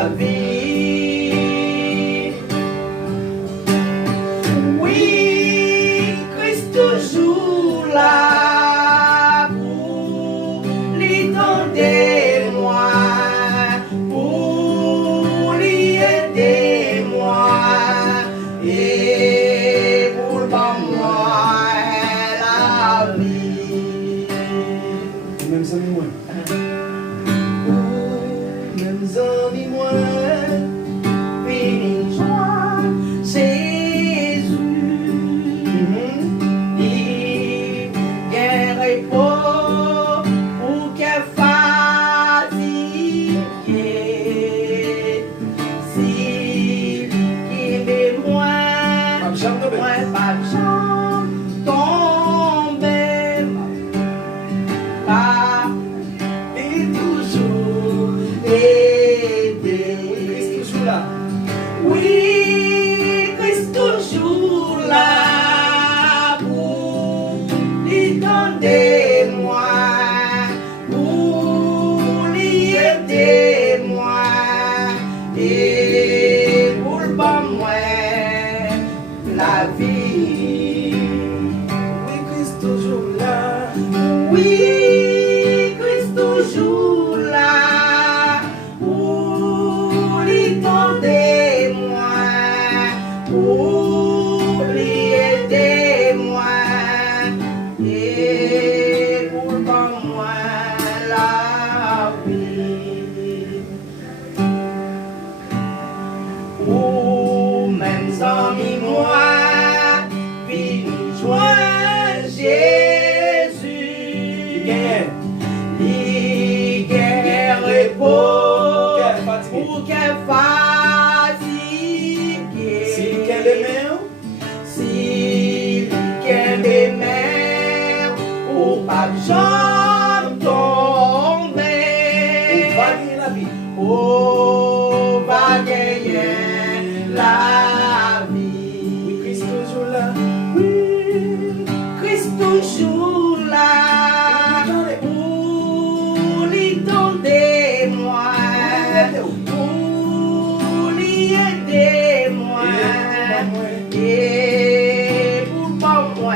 la vie. Oui, Christ toujours là pour lui tendre moi, pour lui aider moi et pour moi la vie. Même ça, moi. Même amis moi, béni soit Jésus. Il guérit pas ou qu'elle fatigué. S'il qui met moins, pas de chance, tomber pas et toujours aider. Christ toujours là. Oui, Christ toujours là pour lui donner moi, pour lui aider moi et pour le bon moi la vie. Oui, Christ toujours là. Oui, Christ toujours là pour lui donner moi, pour lui aider moi et pour bon moi la vie. Oh, même amis moi, puis joins Jésus. Il guérit pas pour qu'elle fatigué. Si qu'elle est mère, Si qu'elle est mère, ou pas j'en tomber. on va gagner la vie. Oh, va gagner la vie. Oui, Christ toujours là. Oui, Christ toujours là pour lui donner moi, pour lui aider moi et pour pas moi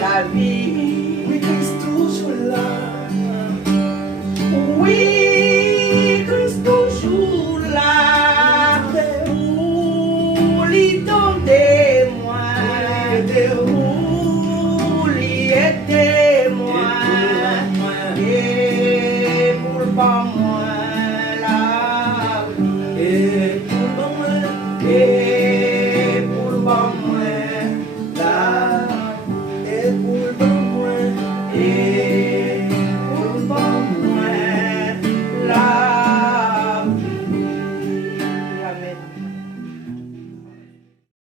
la vie. Oui, Christ toujours là. Oui, Christ toujours là pour lui donner moi, pour lui aider moi et pour pas moi.